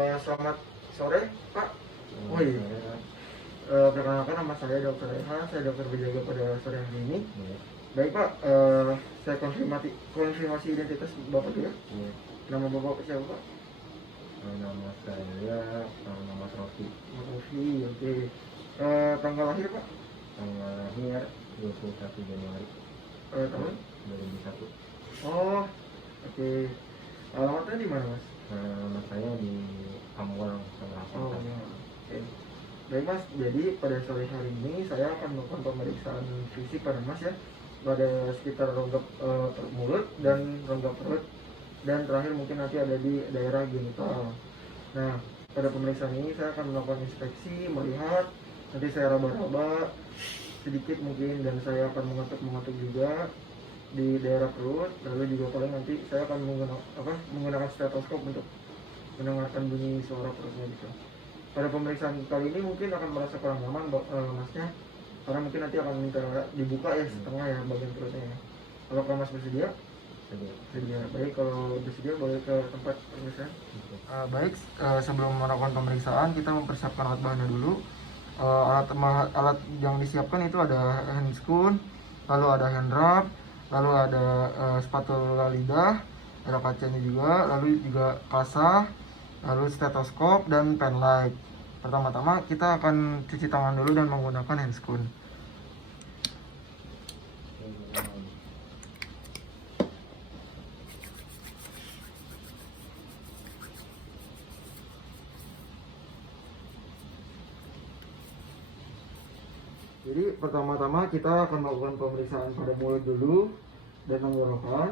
Selamat sore, Pak. Oh iya, perkenalkan nama saya Dr. Rehan, saya dokter berjaga pada sore hari ini. Baik Pak, saya konfirmasi identitas Bapak dulu ya. Nama Bapak siapa Pak? Nama saya Muhammad Rofi. Mas Rofi, oke. Tanggal lahir Pak? Tanggal lahir 21 Januari Tahun? 2001. Oh, oke. Alamatnya di mana Mas? Nama saya di Ambon, Tangerang Oh, Selatan. ya. Oke. Baik Mas, jadi pada sore hari ini saya akan melakukan pemeriksaan fisik pada Mas ya, pada sekitar rongga mulut dan rongga perut, dan terakhir mungkin nanti ada di daerah genital. Nah, pada pemeriksaan ini saya akan melakukan inspeksi, melihat, nanti saya raba-raba sedikit mungkin, dan saya akan mengetuk juga di daerah perut, lalu juga paling nanti saya akan menggunakan stetoskop untuk mendengarkan bunyi suara perutnya gitu. Pada pemeriksaan kali ini mungkin akan merasa kurang nyaman Masnya, karena mungkin nanti akan minta dibuka ya setengah ya bagian perutnya ya. Kalau Mas bersedia? Bersedia. Baik, kalau bersedia boleh ke tempat pemeriksaan. Baik, sebelum melakukan pemeriksaan kita mempersiapkan alat bahannya dulu. Alat yang disiapkan itu ada handscoon, lalu ada hand rub, lalu ada spatula lidah, ada kacanya juga, lalu juga kasa, lalu stetoskop dan pen light. Pertama-tama kita akan cuci tangan dulu dan menggunakan handscoon. Jadi pertama-tama kita akan melakukan pemeriksaan pada mulut dulu dan tenggorokan.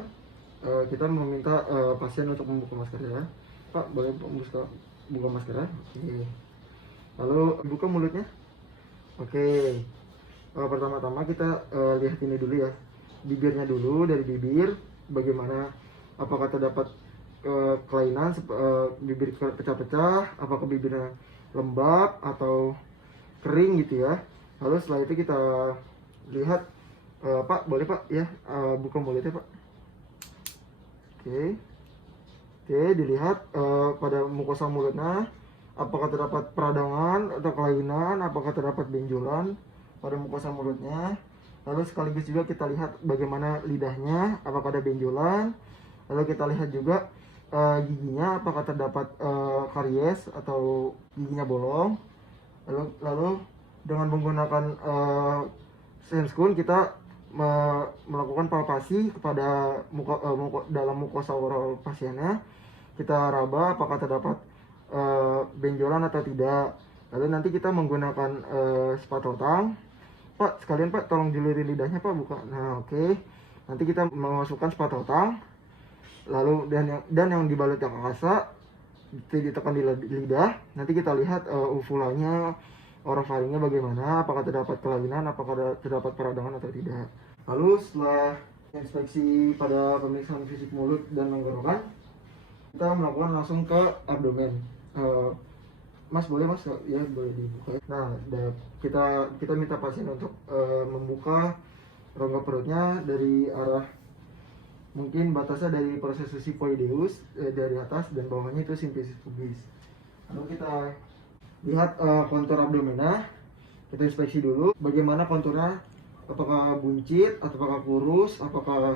Kita meminta pasien untuk membuka masker ya. Pak, boleh buka masker ya? Oke. Lalu buka mulutnya. Oke. Pertama-tama kita lihat ini dulu ya. Bibirnya dulu, dari bibir bagaimana, apakah terdapat kelainan, bibir pecah-pecah, apakah bibirnya lembab atau kering gitu ya. Lalu setelah itu kita lihat, Pak, boleh Pak ya, buka mulutnya Pak. Oke, dilihat pada mukosa mulutnya, apakah terdapat peradangan atau kelainan, apakah terdapat benjolan pada mukosa mulutnya. Lalu sekaligus juga kita lihat bagaimana lidahnya, apakah ada benjolan. Lalu kita lihat juga giginya, apakah terdapat karies atau giginya bolong. Lalu dengan menggunakan handscoon kita melakukan palpasi kepada dalam mukosa oral pasiennya. Kita raba apakah terdapat benjolan atau tidak. Lalu nanti kita menggunakan spatula tang. Pak, sekalian Pak, tolong jiluri lidahnya Pak, buka. Nah, oke. Nanti kita memasukkan spatula tang. Lalu dan yang dibalut yang kasa ditekan di lidah. Nanti kita lihat uvulanya, orofaringnya bagaimana, apakah terdapat kelainan, apakah terdapat peradangan atau tidak. Lalu setelah inspeksi pada pemeriksaan fisik mulut dan tenggorokan, kita melakukan langsung ke abdomen. Mas boleh Mas ya, boleh dibuka. Nah, kita minta pasien untuk membuka rongga perutnya dari arah, mungkin batasnya dari processus xiphoideus dari atas, dan bawahnya itu symphysis pubis. Lalu kita lihat kontur abdomennya, kita inspeksi dulu bagaimana konturnya, apakah buncit, apakah kurus, apakah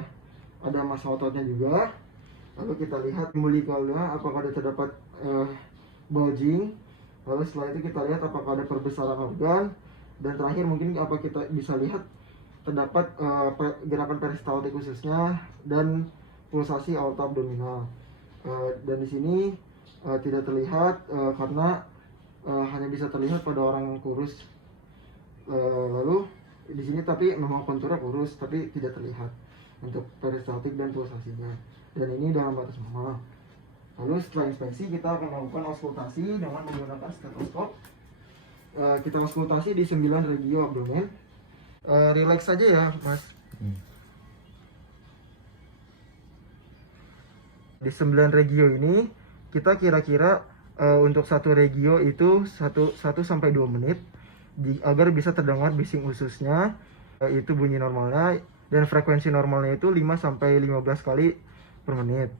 ada massa ototnya juga. Lalu kita lihat umbilikalnya, apakah ada terdapat bulging. Lalu setelah itu kita lihat apakah ada perbesaran organ, dan terakhir mungkin apa kita bisa lihat terdapat gerakan peristaltik khususnya dan pulsasi aorta abdominal. Dan di sini tidak terlihat karena hanya bisa terlihat pada orang yang kurus. Lalu di sini tapi memang konturnya kurus tapi tidak terlihat untuk peristaltik dan pulsasinya. Dan ini dalam batas normal. Lalu setelah inspeksi kita akan melakukan auskultasi dengan menggunakan stetoskop. Kita auskultasi di 9 regio abdomen. Relax saja ya Mas. Di 9 regio ini kita kira-kira untuk satu regio itu 1 sampai 2 menit agar bisa terdengar bising ususnya, itu bunyi normalnya, dan frekuensi normalnya itu 5 sampai 15 kali per menit.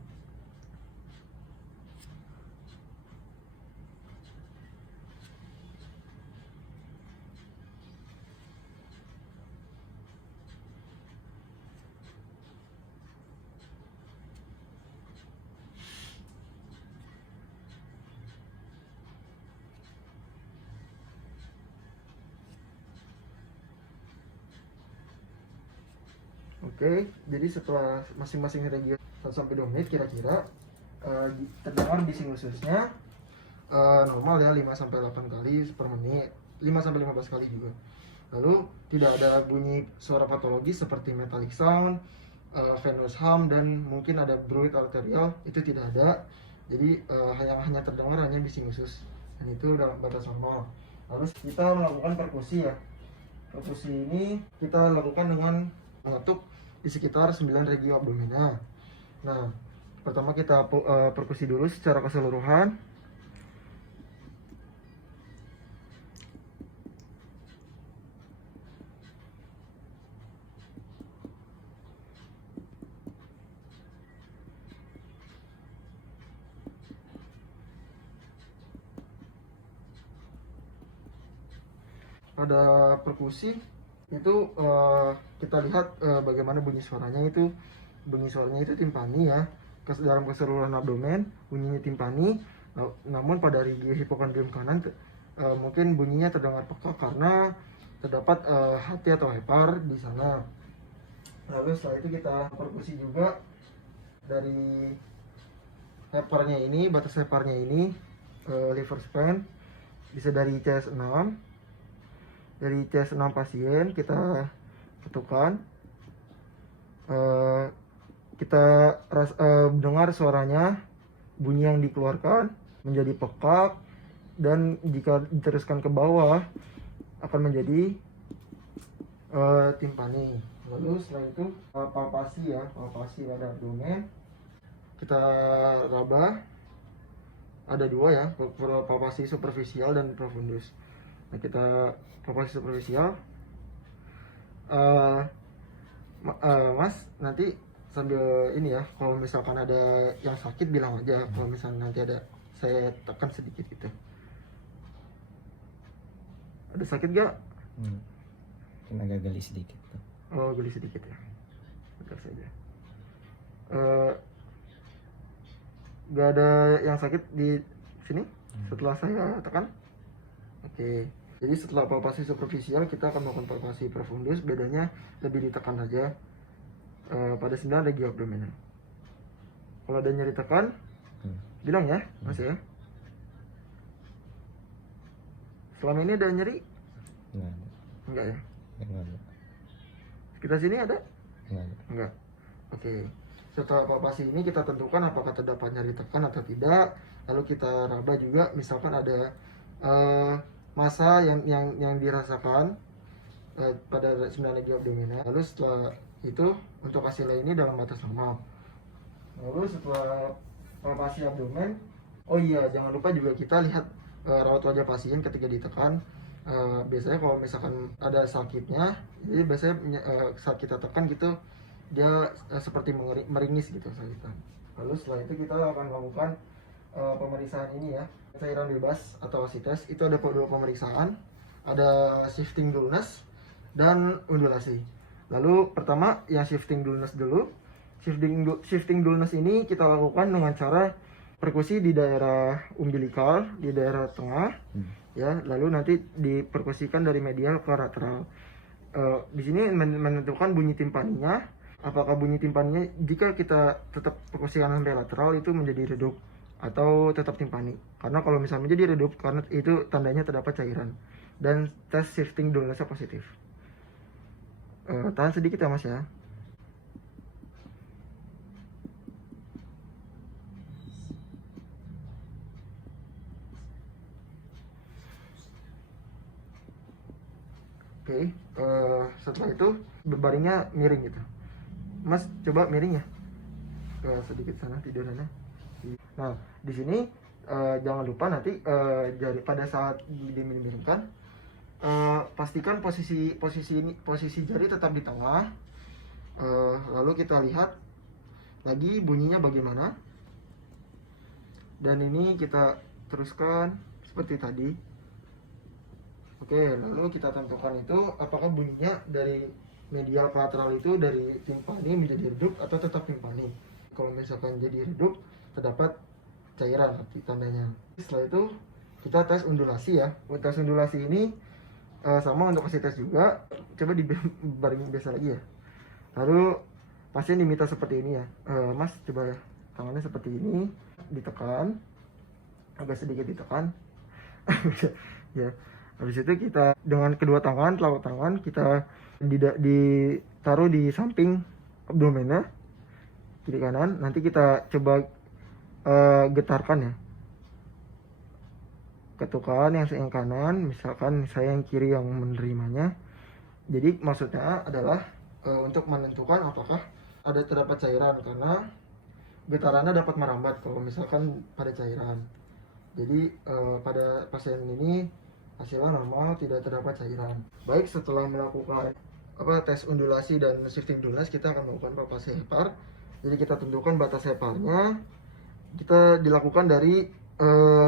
Oke, jadi setelah masing-masing region 1 sampai 2 menit kira-kira terdengar bising ususnya normal ya 5 sampai 8 kali per menit, 5 sampai 15 kali juga. Lalu tidak ada bunyi suara patologis seperti metallic sound, venous hum, dan mungkin ada bruit arterial, itu tidak ada. Jadi hanya terdengar hanya bising usus, dan itu dalam batas normal. Lalu kita melakukan perkusi ya. Perkusi ini kita lakukan dengan mengetuk di sekitar 9 regio abdomina. Nah, pertama kita perkusi dulu secara keseluruhan. Pada perkusi itu kita lihat bagaimana bunyi suaranya itu. Bunyi suaranya itu timpani ya, dalam keseluruhan abdomen bunyinya timpani. Namun pada regio hipokondrium kanan mungkin bunyinya terdengar peka karena terdapat hati atau hepar di sana. Lalu setelah itu kita perkusi juga dari heparnya ini, batas heparnya ini, liver span bisa dari CS6. Dari CS6 pasien kita ketukan, kita dengar suaranya, bunyi yang dikeluarkan menjadi pekak, dan jika diteruskan ke bawah akan menjadi timpani. Lalu setelah itu palpasi ya, palpasi pada abdomen kita raba. Ada dua ya, palpasi superficial dan profundus. Nah, kita palpasi superficial, Mas nanti sambil ini ya, kalau misalkan ada yang sakit bilang aja. Kalau misalnya nanti ada, saya tekan sedikit gitu. Ada sakit gak? Mungkin agak geli sedikit tuh. Oh, geli sedikit ya, bentar saja. Gak ada yang sakit di sini setelah saya tekan? Oke. Jadi setelah palpasi superficial kita akan melakukan palpasi profundus, bedanya lebih ditekan aja pada 9 regio abdomen. Kalau ada nyeri tekan, bilang ya, Mas ya. Selama ini ada nyeri? Enggak ada. Enggak ya? Enggak ada. Kita sini ada? Enggak ada. Enggak. Oke. Setelah palpasi ini kita tentukan apakah terdapat nyeri tekan atau tidak. Lalu kita raba juga, misalkan ada massa yang dirasakan pada 9 regio abdomina. Lalu setelah itu untuk hasilnya ini dalam batas normal. Lalu setelah palpasi abdomen, oh iya jangan lupa juga kita lihat raut wajah pasien ketika ditekan. Biasanya kalau misalkan ada sakitnya, jadi biasanya saat kita tekan gitu dia seperti meringis gitu sakitan. Lalu setelah itu kita akan melakukan pemeriksaan ini ya, cairan bebas atau asites. Itu ada dua pemeriksaan, ada shifting dullness dan undulasi. Lalu pertama yang shifting dullness dulu. Shifting dullness ini kita lakukan dengan cara perkusi di daerah umbilikal, di daerah tengah ya, lalu nanti diperkusikan dari medial ke lateral. Di sini menentukan bunyi timpaninya. Apakah bunyi timpaninya jika kita tetap perkusikan sampai lateral itu menjadi redup atau tetap timpani. Karena kalau misalnya menjadi redup, karena itu tandanya terdapat cairan. Dan tes shifting dullness positif. Tahan sedikit ya Mas ya. Oke, setelah itu berbaringnya miring gitu. Mas coba miring ya, sedikit sana tidurannya. Nah di sini jangan lupa nanti jari pada saat dimiringkan, pastikan posisi jari tetap di tengah. Lalu kita lihat lagi bunyinya bagaimana, dan ini kita teruskan seperti tadi. Oke, lalu kita tentukan itu apakah bunyinya dari medial ke lateral itu dari timpani menjadi redup atau tetap timpani. Kalau misalkan jadi redup, terdapat cairan arti tandanya. Setelah itu kita tes undulasi ya. Tes undulasi ini sama untuk kasih tes juga. Coba dibaringin biasa lagi ya. Lalu pasien diminta seperti ini ya. Mas coba tangannya seperti ini, ditekan, agak sedikit ditekan. Ya, habis itu kita dengan kedua tangan, telapak tangan kita ditaruh di samping abdomennya, kiri kanan. Nanti kita coba getarkan ya, ketukan yang kanan, misalkan saya yang kiri yang menerimanya. Jadi maksudnya adalah untuk menentukan apakah ada terdapat cairan, karena getarannya dapat merambat kalau misalkan pada cairan. Jadi pada pasien ini hasilnya normal, tidak terdapat cairan. Baik, setelah melakukan tes undulasi dan shifting dunas, kita akan melakukan palpasi hepar. Jadi kita tentukan batas heparnya. Kita dilakukan dari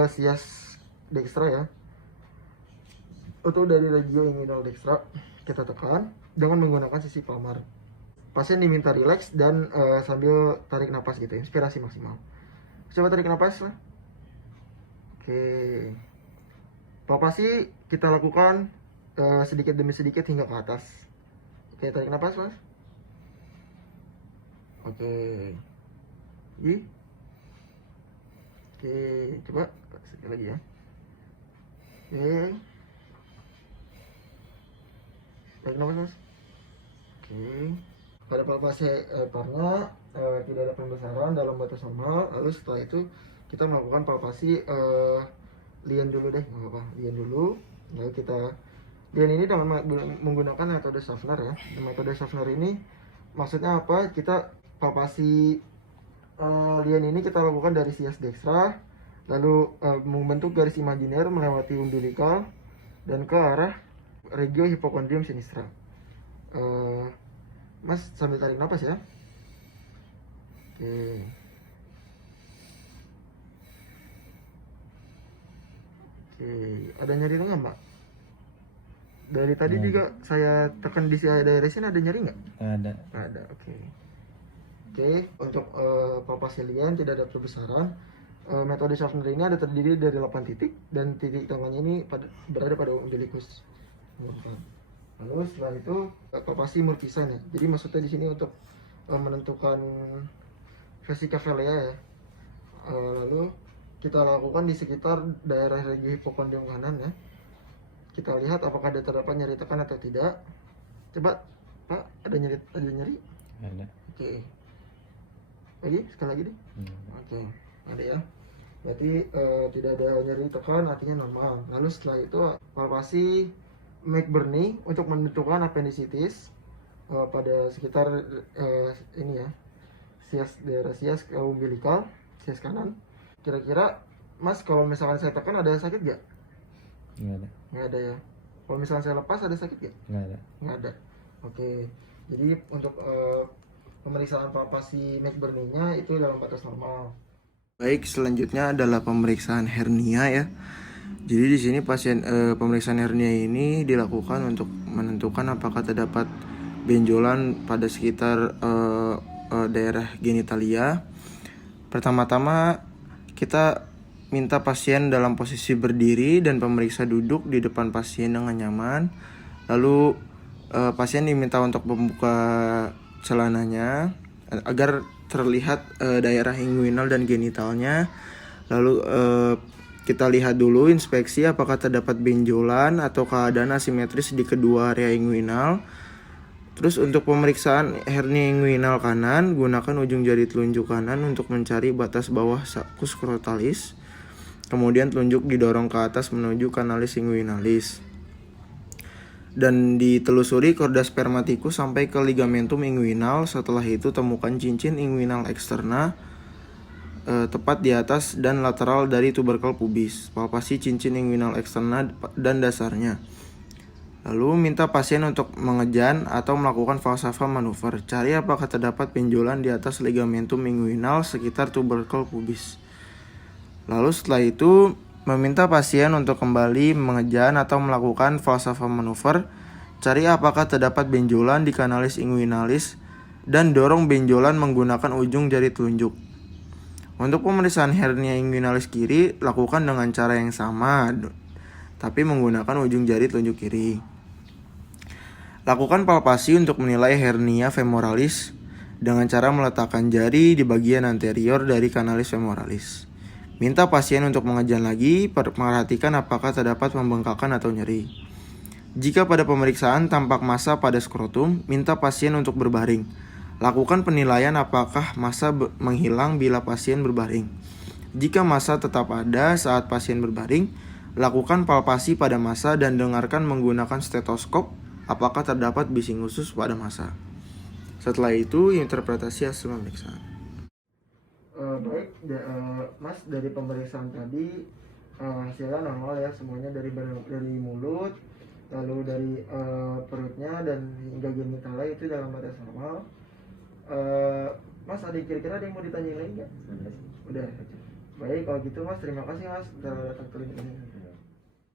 sias dextra ya, atau dari regio inguinal dextra. Kita tekan dengan menggunakan sisi palmar. Pasien diminta rileks dan sambil tarik napas gitu, inspirasi maksimal. Coba tarik napas lah. Oke. Palpasi kita lakukan sedikit demi sedikit hingga ke atas. Oke, tarik napas mas. Oke. Oke, coba sekali lagi ya. Oke. Tarik napas mas. Oke. Pada palpasi heparnya tidak ada pembesaran dalam batas normal. Lalu setelah itu kita melakukan palpasi lien dulu deh, nggak apa-apa, lien dulu. Lalu kita lien ini dengan menggunakan metode Schaffner ya. Metode Schaffner ini maksudnya apa? Kita palpasi lien ini kita lakukan dari sias dextra, lalu membentuk garis imajiner melewati umbilical dan ke arah regio hipokondrium sinistra. Mas sambil tarik napas ya. Oke. Oke, ada nyeri nggak mbak? Dari tadi juga saya tekan di daerah sini, ada nyeri nggak? Ada. Ada, oke. Oke, untuk palpasi lien tidak ada perbesaran. Metode Schaffner ini ada terdiri dari 8 titik dan titik tengahnya ini berada pada umbilicus. Lalu setelah itu palpasi multisign ya. Jadi maksudnya di sini untuk menentukan vesica velea ya. Lalu kita lakukan di sekitar daerah regio hipokondrium kanan ya. Kita lihat apakah ada terdapat nyeri tekan atau tidak. Coba Pak, ada nyeri? Ada. Oke. Lagi sekali lagi deh. Oke, ada ya. Berarti tidak ada nyeri tekan, artinya normal. Lalu setelah itu palpasi McBurney untuk menentukan appendicitis pada sekitar ini ya, daerah sias umbilical, sias kanan. Kira-kira mas kalau misalkan saya tekan ada sakit gak? Nggak ada. Nggak ada ya. Kalau misalkan saya lepas ada sakit gak? Nggak ada. Nggak ada. Oke. Jadi untuk pemeriksaan palpasi McBurney-nya itu dalam batas normal. Baik, selanjutnya adalah pemeriksaan hernia ya. Jadi di sini pemeriksaan hernia ini dilakukan untuk menentukan apakah terdapat benjolan pada sekitar daerah genitalia. Pertama-tama kita minta pasien dalam posisi berdiri dan pemeriksa duduk di depan pasien dengan nyaman. Lalu pasien diminta untuk membuka celananya agar terlihat daerah inguinal dan genitalnya. Lalu kita lihat dulu inspeksi apakah terdapat benjolan atau keadaan asimetris di kedua area inguinal. Terus untuk pemeriksaan hernia inguinal kanan, gunakan ujung jari telunjuk kanan untuk mencari batas bawah sulcus scrotalis. Kemudian telunjuk didorong ke atas menuju kanalis inguinalis. Dan ditelusuri korda spermaticus sampai ke ligamentum inguinal. Setelah itu temukan cincin inguinal eksterna tepat di atas dan lateral dari tubercle pubis. Palpasi cincin inguinal eksterna dan dasarnya. Lalu minta pasien untuk mengejan atau melakukan falsafa manuver. Cari apakah terdapat benjolan di atas ligamentum inguinal sekitar tubercle pubis. Lalu setelah itu meminta pasien untuk kembali mengejan atau melakukan falsafa manuver. Cari apakah terdapat benjolan di kanalis inguinalis dan dorong benjolan menggunakan ujung jari telunjuk. Untuk pemeriksaan hernia inguinalis kiri, lakukan dengan cara yang sama, tapi menggunakan ujung jari telunjuk kiri. Lakukan palpasi untuk menilai hernia femoralis dengan cara meletakkan jari di bagian anterior dari kanalis femoralis. Minta pasien untuk mengejan lagi, perhatikan apakah terdapat pembengkakan atau nyeri. Jika pada pemeriksaan tampak massa pada skrotum, minta pasien untuk berbaring. Lakukan penilaian apakah massa menghilang bila pasien berbaring. Jika massa tetap ada saat pasien berbaring, lakukan palpasi pada massa dan dengarkan menggunakan stetoskop apakah terdapat bising usus pada massa. Setelah itu, interpretasi hasil pemeriksaan. Baik, Mas, dari pemeriksaan tadi hasilnya normal ya, semuanya dari mulut, lalu dari perutnya dan hingga genitalnya itu dalam batas normal. Mas, ada kira-kira ada yang mau ditanyain lagi nggak? Udah. Baik, kalau gitu Mas, terima kasih Mas telah datang ke klinik ini.